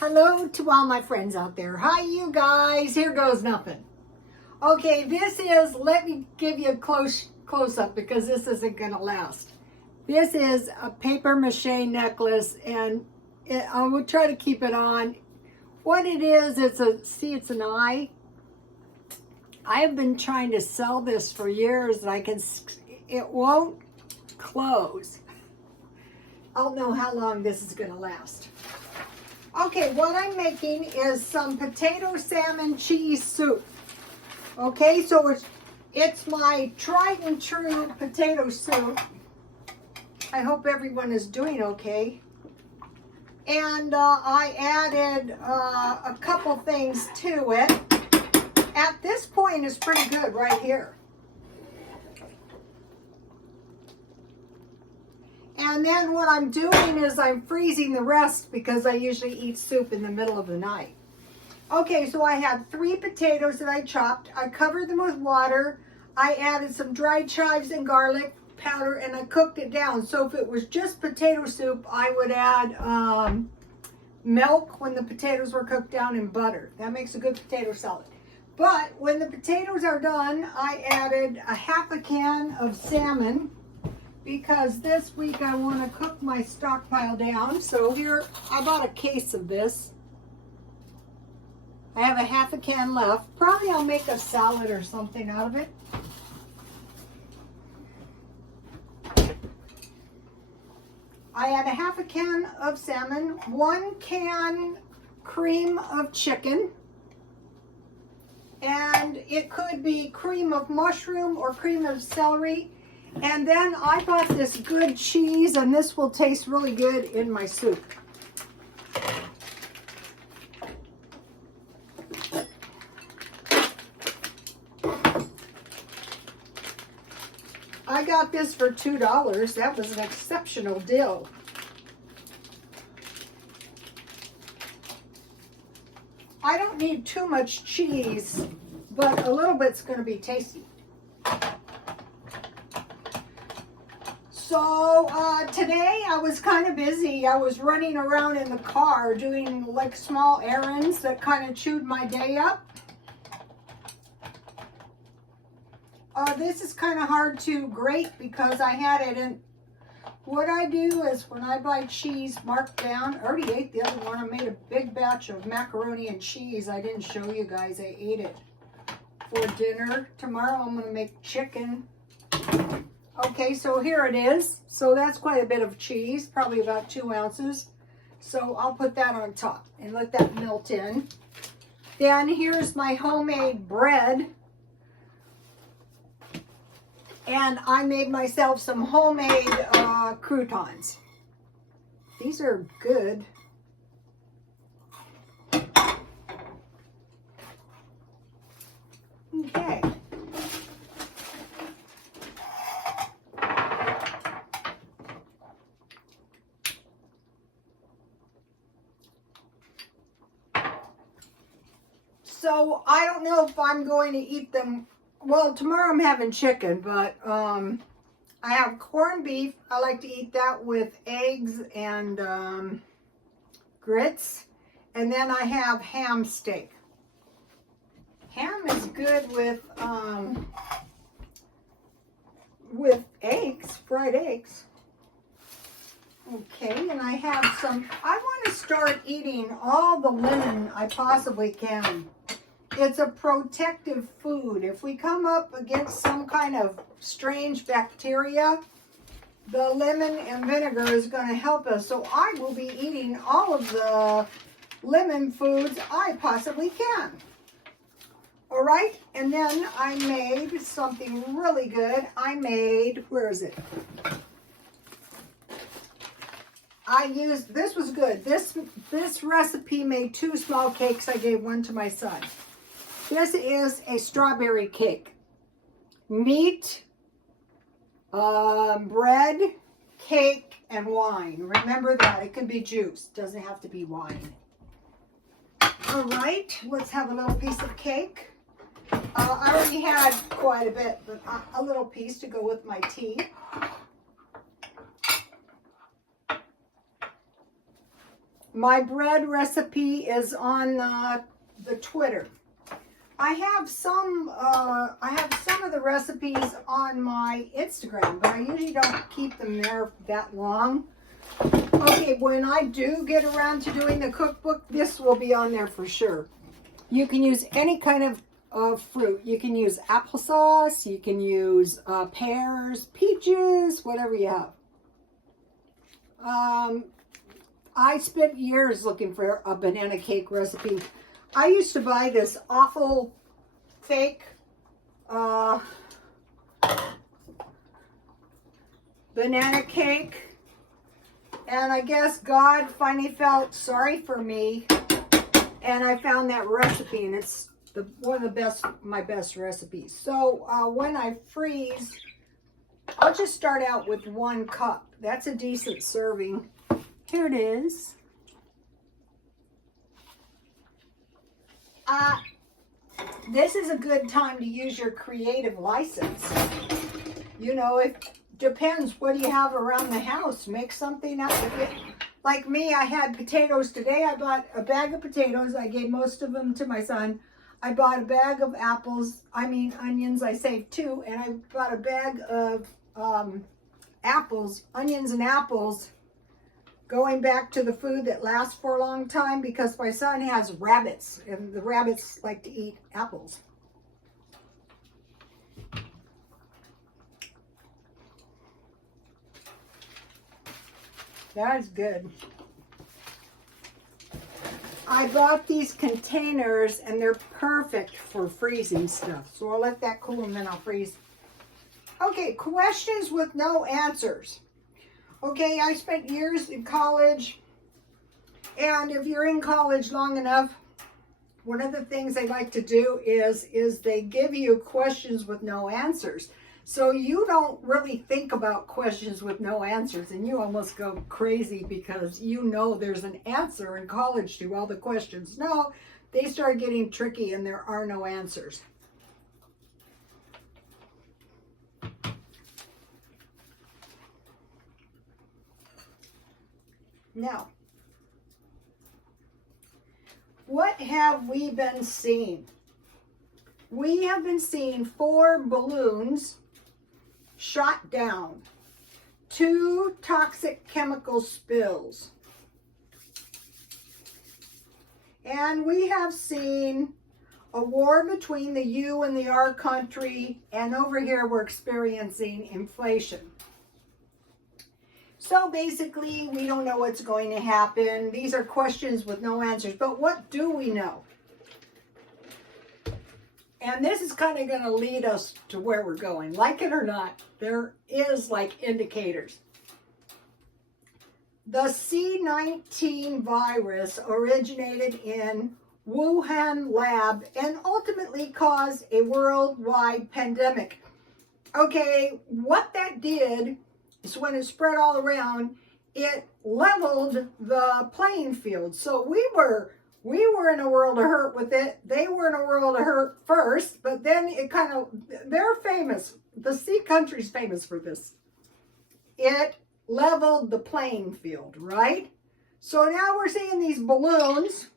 Hello to all my friends out there. Hi, you guys. Here goes nothing. Okay, this is, let me give you a close up because this isn't going to last. This is a paper mache necklace, and I will try to keep it on. What it is, it's an eye. I have been trying to sell this for years, and it won't close. I don't know how long this is going to last. Okay, what I'm making is some potato salmon cheese soup. Okay, so it's my tried and true potato soup. I hope everyone is doing okay. And I added a couple things to it. At this point, it's pretty good right here. And then what I'm doing is I'm freezing the rest because I usually eat soup in the middle of the night. Okay, so I had 3 potatoes that I chopped. I covered them with water. I added some dried chives and garlic powder, and I cooked it down. So if it was just potato soup, I would add milk when the potatoes were cooked down and butter. That makes a good potato salad. But when the potatoes are done, I added a half a can of salmon, because this week I want to cook my stockpile down. So here, I bought a case of this. I have a half a can left. Probably I'll make a salad or something out of it. I add a half a can of salmon, 1 can cream of chicken, and it could be cream of mushroom or cream of celery. And then I bought this good cheese, and this will taste really good in my soup. I got this for $2. That was an exceptional deal. I don't need too much cheese, but a little bit's going to be tasty. So today I was kind of busy. I was running around in the car doing like small errands that kind of chewed my day up. This is kind of hard to grate because I had it in. What I do is when I buy cheese marked down, I already ate the other one. I made a big batch of macaroni and cheese. I didn't show you guys. I ate it for dinner. Tomorrow I'm going to make chicken. Okay, so here it is. So that's quite a bit of cheese, probably about 2 ounces. So I'll put that on top and let that melt in. Then here's my homemade bread. And I made myself some homemade croutons. These are good. Okay. So I don't know if I'm going to eat them. Well, tomorrow I'm having chicken, but I have corned beef. I like to eat that with eggs and grits. And then I have ham steak. Ham is good with eggs, fried eggs. Okay, and I have some, I want to start eating all the lemon I possibly can. It's a protective food. If we come up against some kind of strange bacteria, the lemon and vinegar is going to help us. So I will be eating all of the lemon foods I possibly can. All right, and then I made something really good. I made, where is it? This was good. This recipe made 2 small cakes. I gave one to my son. This is a strawberry cake. Meat, bread, cake, and wine. Remember that. It can be juice. Doesn't have to be wine. All right. Let's have a little piece of cake. I already had quite a bit, but a little piece to go with my tea. My bread recipe is on the Twitter. I have some of the recipes on my Instagram, but I usually don't keep them there that long. Okay, when I do get around to doing the cookbook, this will be on there for sure. You can use any kind of fruit. You can use applesauce, you can use pears, peaches, whatever you have. I spent years looking for a banana cake recipe. I used to buy this awful fake banana cake, and I guess God finally felt sorry for me, and I found that recipe, and it's one of my best recipes. So when I freeze, I'll just start out with 1 cup. That's a decent serving. Here it is. This is a good time to use your creative license. You know, it depends what do you have around the house. Make something out of it. Like me, I had potatoes today. I bought a bag of potatoes. I gave most of them to my son. I bought a bag of onions. I saved 2. And I bought a bag of apples, onions and apples, going back to the food that lasts for a long time, because my son has rabbits, and the rabbits like to eat apples. That is good. I bought these containers, and they're perfect for freezing stuff. So I'll let that cool, and then I'll freeze. Okay, questions with no answers. Okay, I spent years in college, and if you're in college long enough, one of the things they like to do is they give you questions with no answers. So you don't really think about questions with no answers, and you almost go crazy because you know there's an answer in college to all the questions. No, they start getting tricky and there are no answers. Now, what have we been seeing? We have been seeing 4 balloons shot down, 2 toxic chemical spills, and we have seen a war between the you and the our country, and over here we're experiencing inflation. So basically, we don't know what's going to happen. These are questions with no answers. But what do we know? And this is kind of going to lead us to where we're going. Like it or not, there is like indicators. The C-19 virus originated in Wuhan lab and ultimately caused a worldwide pandemic. Okay, what that did is when it spread all around, it leveled the playing field. So we were in a world of hurt with it. They were in a world of hurt first, but then it they're famous. The C country's famous for this. It leveled the playing field, right? So now we're seeing these balloons.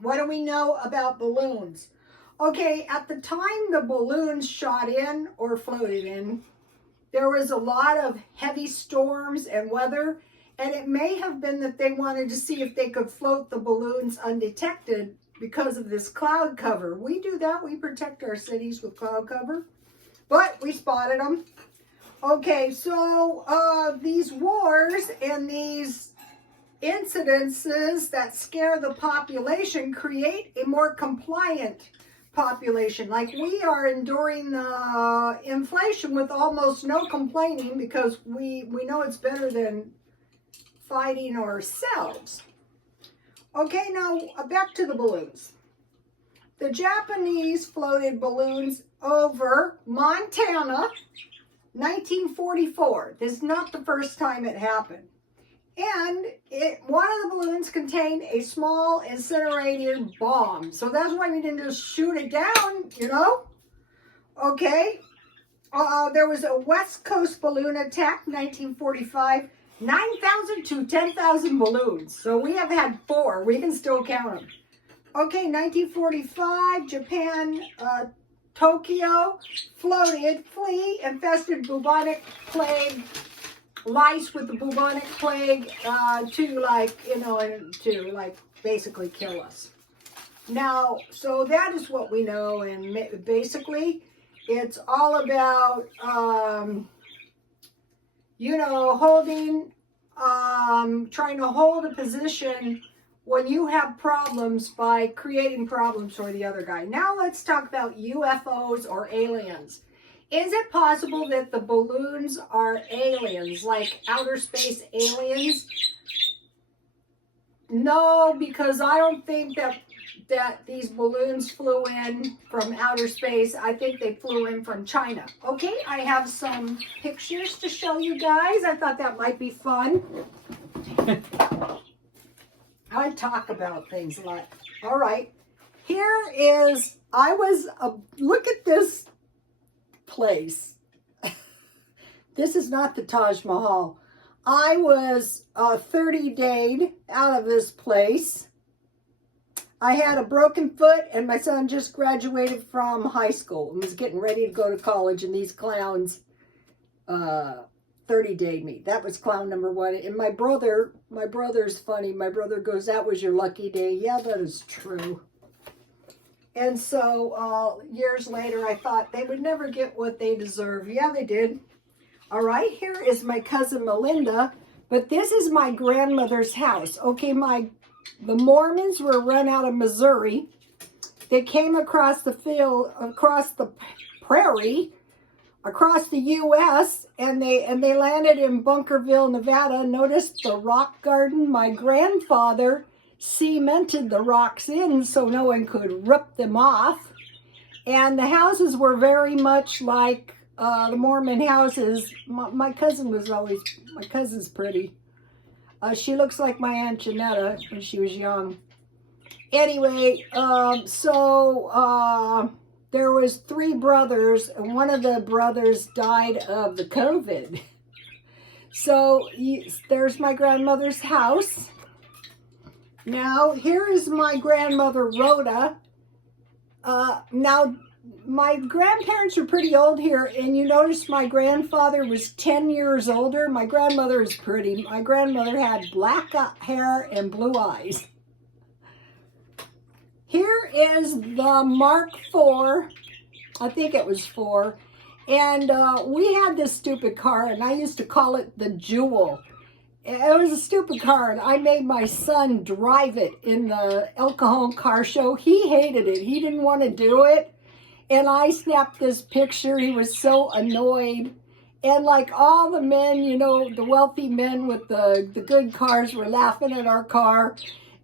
What do we know about balloons? Okay, at the time the balloons shot in or floated in, there was a lot of heavy storms and weather, and it may have been that they wanted to see if they could float the balloons undetected because of this cloud cover. We do that. We protect our cities with cloud cover, but we spotted them. Okay, so these wars and these incidences that scare the population create a more compliant population. Like we are enduring the inflation with almost no complaining because we know it's better than fighting ourselves. Okay, now back to the balloons. The Japanese floated balloons over Montana, 1944. This is not the first time it happened. And one of the balloons contained a small incinerator bomb. So that's why we didn't just shoot it down, you know? Okay. There was a West Coast balloon attack, 1945. 9,000 to 10,000 balloons. So we have had 4. We can still count them. Okay, 1945, Japan, Tokyo, floated, flea, infested bubonic plague, lice with the bubonic plague to like, to like basically kill us. Now, so that is what we know, and basically it's all about, holding, trying to hold a position when you have problems by creating problems for the other guy. Now let's talk about UFOs or aliens. Is it possible that the balloons are aliens, like outer space aliens? No, because I don't think that these balloons flew in from outer space. I think they flew in from China. Okay, I have some pictures to show you guys. I thought that might be fun. I talk about things a lot. All right, here is, look at this place. This is not the Taj Mahal. I was 30 days out of this place. I had a broken foot, and my son just graduated from high school and was getting ready to go to college, and these clowns 30-dayed me. That was clown number 1. And my brother's funny. My brother goes, "That was your lucky day." Yeah, that is true. And so years later, I thought they would never get what they deserve. Yeah, they did. All right, here is my cousin Melinda, but this is my grandmother's house. Okay, the Mormons were run out of Missouri. They came across the field, across the prairie, across the U.S., and they landed in Bunkerville, Nevada. Notice the rock garden. My grandfather cemented the rocks in so no one could rip them off. And the houses were very much like the Mormon houses. My cousin's pretty. She looks like my Aunt Janetta when she was young. Anyway, there was 3 brothers, and one of the brothers died of the COVID. So there's my grandmother's house. Now, here is my grandmother, Rhoda. Now, my grandparents are pretty old here, and you notice my grandfather was 10 years older. My grandmother is pretty. My grandmother had black hair and blue eyes. Here is the Mark IV. I think it was 4. And we had this stupid car, and I used to call it the Jewel. It was a stupid car, and I made my son drive it in the El Cajon car show. He hated it. He didn't want to do it. And I snapped this picture. He was so annoyed. And like all the men, the wealthy men with the good cars were laughing at our car.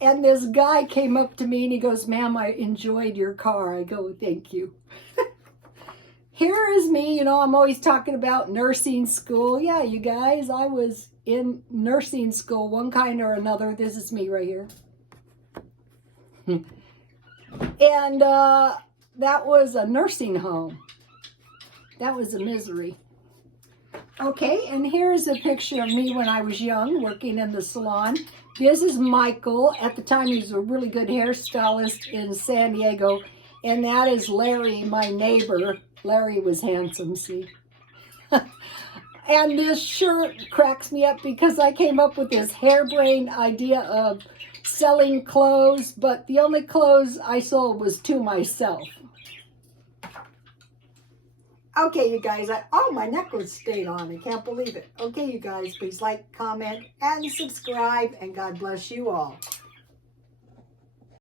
And this guy came up to me and he goes, "Ma'am, I enjoyed your car." I go, "Thank you." Here is me. I'm always talking about nursing school. Yeah, you guys, I was in nursing school, one kind or another. This is me right here. And that was a nursing home. That was a misery. Okay, and here's a picture of me when I was young, working in the salon. This is Michael. At the time, he was a really good hairstylist in San Diego. And that is Larry, my neighbor. Larry was handsome, see? And this shirt cracks me up because I came up with this harebrained idea of selling clothes, but the only clothes I sold was to myself. Okay, you guys, my necklace stayed on. I can't believe it. Okay, you guys, please like, comment, and subscribe, and God bless you all.